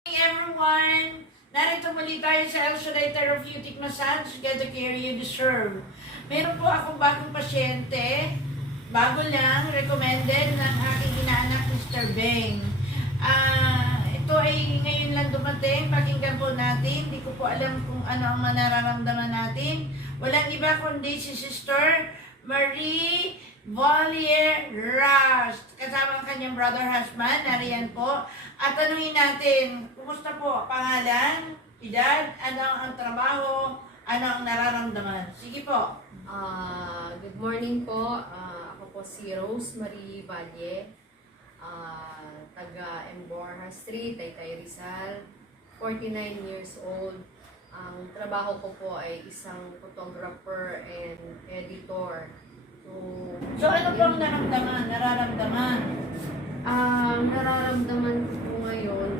Hey everyone! Narito muli tayo sa El Shaddai Therapeutic Massage. Get the care you deserve. Meron po akong bagong pasyente. Bago lang, recommended ng aking inaanak, Mr. Beng. Ito ay ngayon lang dumating. Pakinggan po natin. Hindi ko po alam kung ano ang nararamdaman natin. Walang iba kundi si Sister Marie Valier Rast. Kasama ang kanyang brother husband. Nariyan po. At tanungin natin, kumusta po? Pangalan, edad, ano ang trabaho, ano ang nararamdaman? Sige po. Good morning po. Ako po si Rose Marie Valle, taga Emborja Street, Taytay Rizal, 49 years old. Ang trabaho ko po ay isang photographer and editor. So ano po ang nararamdaman? Nararamdaman ko po ngayon,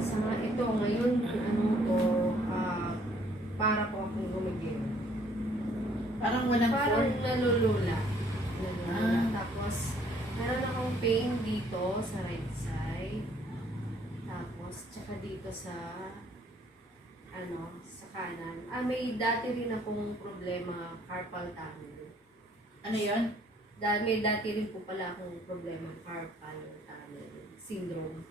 para po akong gumigil. Parang walang Parang form? nalulula. Ah. Tapos, meron akong pain dito sa right side. Tapos, tsaka dito sa kanan. May dati rin akong problema, carpal tunnel. Ano yun? May dati rin po pala akong problema, carpal tunnel syndrome.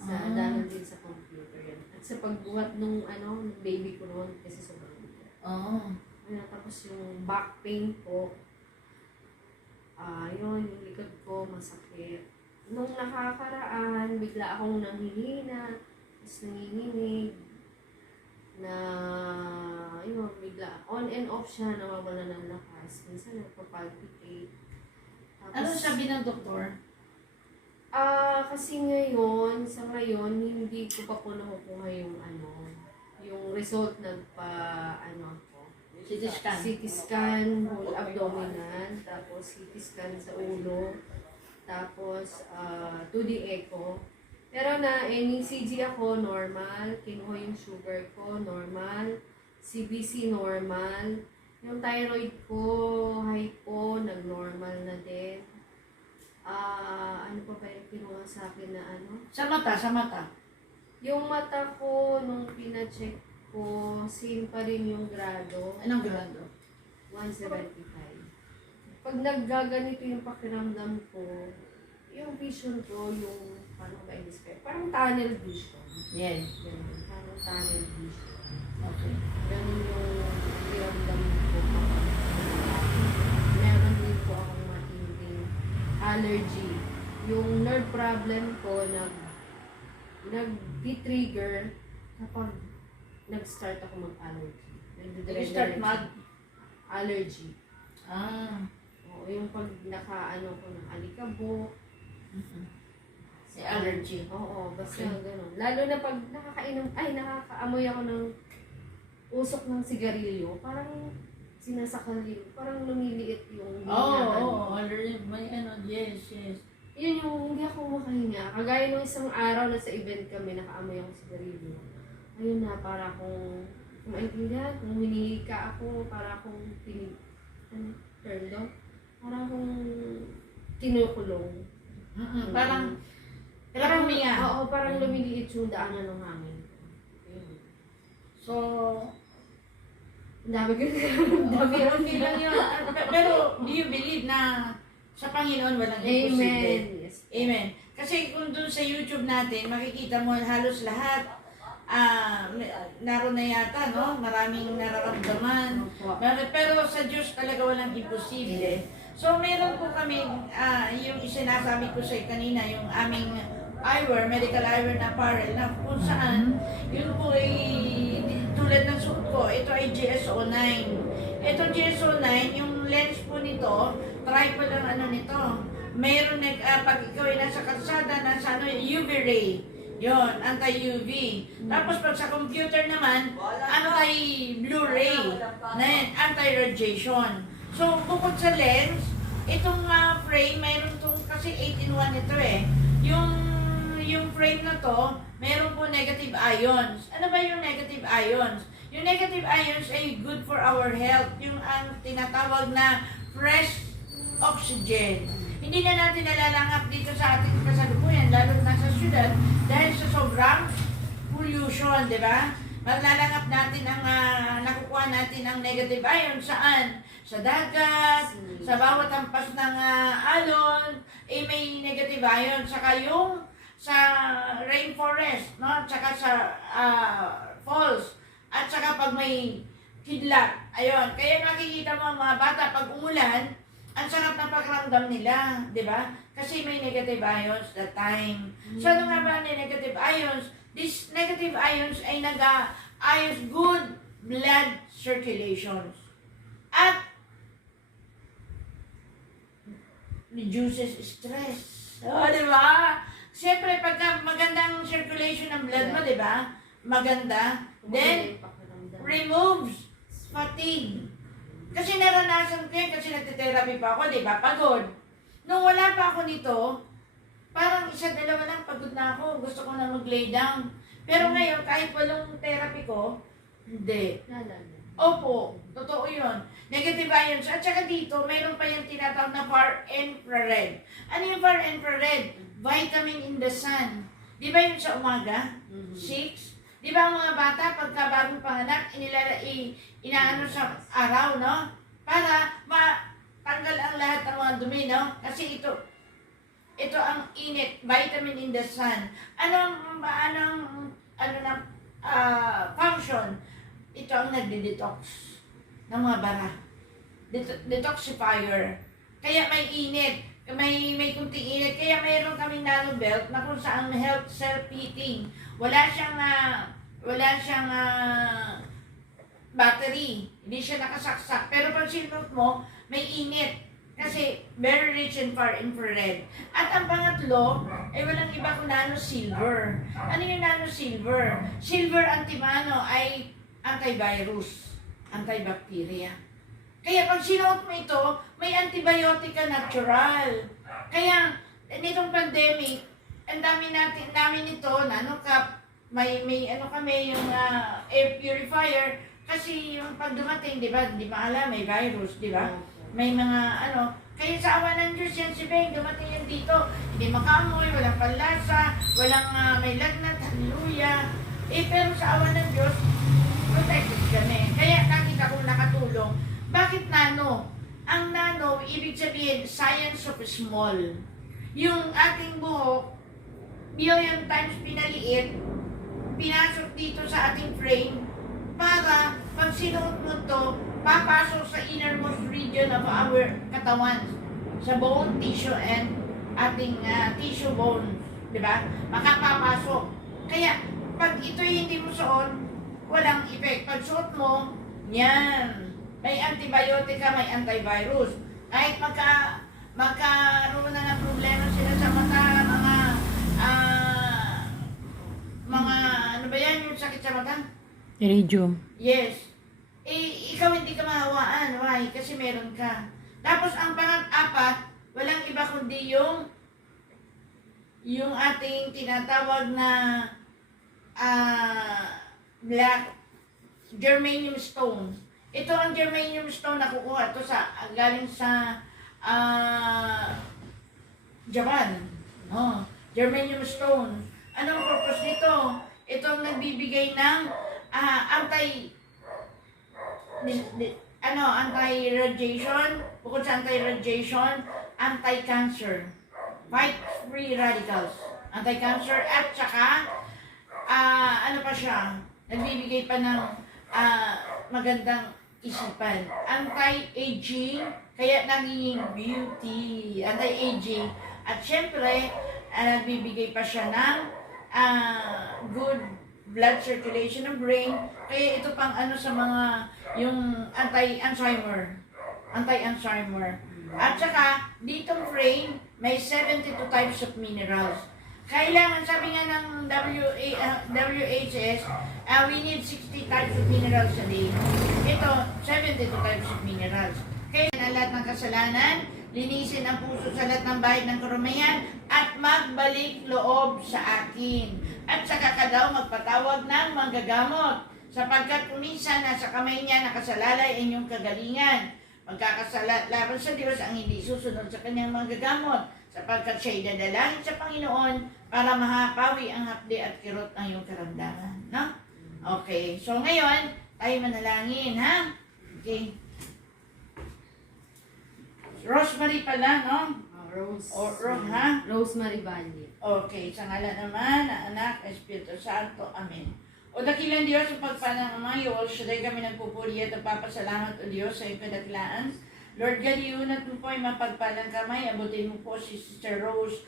Dahil din sa computer yan. At sa pagbuhat nung baby ko noon, kasi sobrang bigat. Tapos yung back pain ko, yung likod ko masakit. Nung nakakaraan, bigla akong nanghihina, tapos nanginginig, bigla on and off siya, nawawala ng lakas. Minsan nagpapalpitate. Ano sabi ng doktor? Kasi sa ngayon, hindi ko pa po nakukuha yung result CT scan. CT scan, whole abdominal, tapos CT scan sa ulo, tapos 2D echo. Pero NECG ako, normal. Kinuha yung sugar ko, normal. CBC, normal. Yung thyroid ko, high po, nag-normal na din. Ano pa ba yung kinuha sa akin na Sa mata. Yung mata ko, nung pina-check ko, same pa rin yung grado. Anong grado? 175. Pag naggaganito yung pakiramdam ko, yung vision ko, paano ba i-describe? Parang tunnel vision. Yes. Ganun, parang tunnel vision. Okay. Ganun yung pakiramdam ko. Meron din po akong matinding allergy. Yung nerve problem ko, nag-trigger kapag nag-start ako mag-allergy. Start allergy. Ah. Yung pag ko ng alikabok. May allergy. Oo, basta Okay. gano'n. Lalo na pag nakakaamoy ako ng usok ng sigarilyo, parang sinasakal yun, parang lumiliit yung Allergy. May yes. Yun yung hindi ako makahinga. Kagaya nung isang araw na sa event kami, nakaamoy ako sa sigarilyo. Ayun na, para akong maintindihan, kung hinihika ako, para akong turned off. Para akong kinukulong. Parang huminga. Oo, parang lumiliit yung daanan ng hangin. Ayun. So, Ang dami ko okay lang yun. Pero, do you believe na sa Panginoon walang imposible? Amen. Yes. Amen. Kasi kung dun sa YouTube natin, makikita mo halos lahat, naroon na yata, no? Maraming nararamdaman. Pero sa Diyos talaga walang imposible. So, meron po kami, yung isinasabi ko sa kanina, yung aming eyewear, medical eyewear na apparel, na kung saan, yun po ay tulad ng suot ko, ito ay GSO9. Ito GSO9, yung lens po nito, triple ang nito. Mayroon pag ikaw ay nasa kalsada, nasa UV ray. Yon, anti-UV. Tapos pag sa computer naman, anti-blue ray, anti-radiation. So, bukod sa lens, itong frame, mayroon itong, kasi 8-in-1 ito yung frame na to, mayroon po negative ions. Ano ba yung negative ions? Yung negative ions ay good for our health. Yung ang tinatawag na fresh oxygen. Hindi na natin nalalangap dito sa ating kasalukuyan, lalo na sa syudad, dahil sa sobrang pollution, di ba? Maglalangap natin ang, nakukuha natin ang negative ion saan? Sa dagat, sa bawat hampas ng alon, may negative ion. Saka yung sa rainforest, no? Saka sa falls. At saka pag may kidlat, ayun. Kaya makikita mo ang mga bata pag umulan, ang sarap ng pakiramdam nila, di ba? Kasi may negative ions that time. So ano nga ba ang negative ions? These negative ions ay nag-ayos good blood circulations. At reduces stress. Oh, di ba? Siyempre, pagka magandang circulation ng blood mo, di ba? Maganda. Then, removes fatigue. Kasi naranasan ko yan, kasi nagtitherapy pa ako, di ba? Pagod. Nung wala pa ako nito, parang isa-dalawa lang, pagod na ako. Gusto ko na mag-lay down. Pero ngayon, kahit walong therapy ko, hindi. Opo, totoo yun. Negative ions. At saka dito, mayroon pa yung tinatawag na far infrared. Ano yung far infrared? Vitamin in the sun. Di ba yung sa umaga? 6. Di ba ang mga bata, pagka bagong panganak, inaano sa araw, no? Para matanggal ang lahat ng mga dumi, no? Kasi ito ang init, vitamin in the sun. Anong function? Ito ang nagde-detox ng mga bara. Detoxifier. Kaya may init, may kunting init. Kaya mayroon kaming nanobelt na kung saan help self-heating. Wala siyang battery. Hindi siya nakasaksak. Pero pag sinot mo, may init. Kasi very rich in far infrared. At ang pangatlo, ay walang iba kung nano-silver. Ano yung nano-silver? Silver antimano ay antivirus, antibacteria. Kaya pag sinuot mo ito, may antibiotic ka natural. Kaya nitong pandemic, ang namin ito, nanokap, may kami yung air purifier, kasi yung pag dumating, di ba, hindi maalam, may virus, di ba? May mga kaya sa awa ng Diyos yan si Beng, dumating yan dito, hindi makamoy, walang panlasa, walang may lagnat, hallelujah. Pero sa awa ng Diyos, protected kami. Kaya kahit ako nakatulong, bakit nano? Ang nano, ibig sabihin, science of small. Yung ating buhok, billion times pinaliit, pinasok dito sa ating frame, para pag sinuot mo to, papasok sa innermost region of our katawan, sa bone tissue and ating tissue bones, di ba? Makapapasok. Kaya, pag ito'y hindi mo suot, walang effect. Pag suot mo, yan. May antibiotic ka, may antivirus. Kahit magkaroon na ng problema sila sa mata, mga ano ba yan, yung sakit sa mata? Iridium. Yes. Ikaw hindi ka mahawaan. Why? Kasi meron ka. Tapos ang pang-apat, walang iba kundi yung ating tinatawag na black germanium stone. Ito ang germanium stone na kukuha. Ito galing sa Japan. Germanium stone. Anong purpose nito? Ito ang nagbibigay ng anti-radiation, bukod sa anti-radiation, anti-cancer, fight free radicals, anti-cancer, at saka, pa siya, nagbibigay pa ng magandang isipan, anti-aging, kaya naging beauty, anti-aging, at syempre, nagbibigay pa siya ng good blood circulation ng brain, kaya ito pang sa mga yung anti-Alzheimer. At saka, ditong frame, may 72 types of minerals. Kailangan, sabi nga ng WHS, we need 60 types of minerals a day. Ito, 72 types of minerals. Kaya na lahat ng kasalanan, linisin ang puso sa lahat ng bahid ng karumayan, at magbalik loob sa akin. At saka ka daw magpatawag ng manggagamot, sapagkat kung minsan nasa kamay niya nakasalalay inyong kagalingan. Magkakasala laban sa Diyos ang hindi susunod sa kanyang manggagamot. sapagkat siya'y dadalangin sa Panginoon para mahapawi ang hapdi at kirot ng iyong karamdaman. No? Okay, so ngayon, tayo manalangin, ha? Okay. Rosemary pala, no? Rose. Ha? Rosemary Valle. Okay, sa ngalan naman, ng Anak, Espiritu Santo. Amen. O dakilang Diyos, sa pagpanang Ama, Yol, Shaddai kami nagpupuri at nagpapasalamat o Diyos sa iyong kadaklaan. Lord God, iunat mo po ay mapagpalang kamay. Abutin mo po si Sister Rose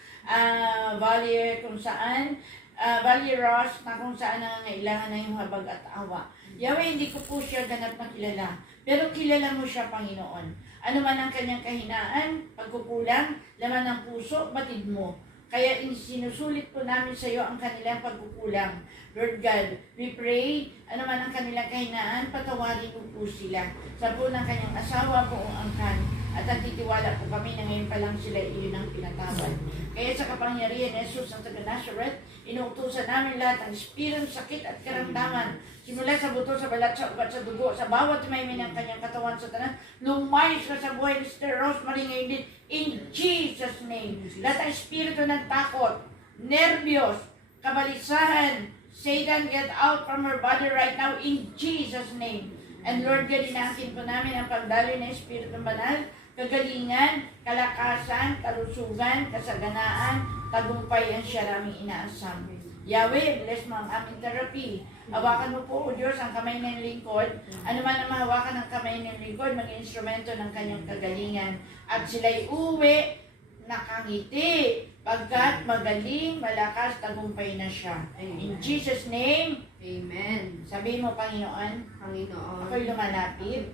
Valle kung saan, Valle Ross, na kung saan nangangailangan na yung habag at awa. Yahweh, hindi ko po siya ganap na kilala. Pero kilala mo siya, Panginoon. Ano man ang kanyang kahinaan, pagkukulang, laman ng puso, batid mo. Kaya sinusulit po namin sa iyo ang kanilang pagkukulang. Lord God, we pray, ano man ang kanilang kahinaan, patawarin mo po sila. Sa po ng kanyang asawa po ang angkan. At nagtitiwala po kami na ngayon pa lang sila iyon ang pinatawad. Kaya sa kapangyarihan ni Jesus ng taga Nazareth, inuutusan namin lahat ng espiritu, sakit at karamdaman. Simula sa buto, sa balat, sa ugat, sa dugo, sa bawat may ng kanyang katawan sa tanan, lumayos ka sa buhay ni Sister Rosemary ngayon din, in Jesus' name. Lahat ng espiritu ng takot, nervyos, kabalisahan, Satan, get out from her body right now in Jesus' name. And Lord God, inakin po namin ang pagdaloy ng Espiritu Banal, kagalingan, kalakasan, kalusugan, kasaganaan, tagumpay ang siya naming inaasam. Yahweh, bless mo ang aming therapy. Hawakan mo po, O Diyos, ang kamay ng lingkod. Ano man ang mahawakan ng kamay ng lingkod, maging instrumento ng kanyang kagalingan. At sila'y uwi, nakangiti, pagkat magaling, malakas, tagumpay na siya. In Jesus' name, Amen. sabihin mo, Panginoon, Panginoon. ako'y lumalapit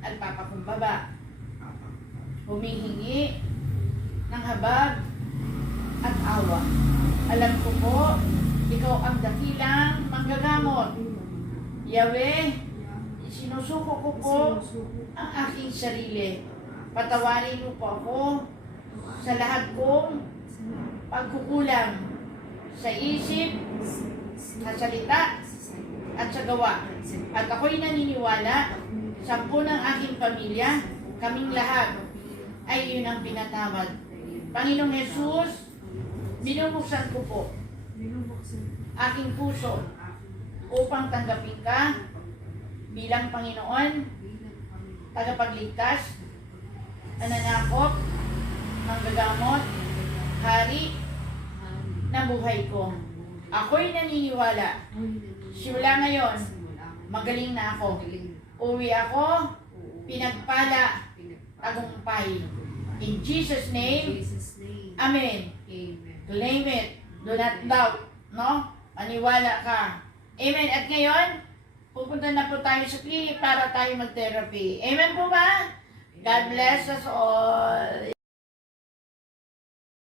at papakumbaba. Humihingi ng habag at awa. Alam ko po, ikaw ang dakilang manggagamot. Yahweh, sinusuko ko po ang aking sarili. Patawarin mo po ako sa lahat kong pagkukulang sa isip, sa salita, at sa gawa. At ako'y naniniwala, 10 ng aking pamilya, kaming lahat, ay yun ang pinatawad. Panginoong Jesus, binubuksan ko po aking puso upang tanggapin ka bilang Panginoon, tagapagligtas, nananakop, manggagamot, hari na buhay ko. Ako'y naniniwala, simula ngayon, magaling na ako. Uwi ako, pinagpala, tagumpay. In Jesus' name, Amen. Claim it. Do not doubt. No? Maniwala ka. Amen. At ngayon, pupunta na po tayo sa clinic para tayo mag-therapy. Amen po ba? God bless us all.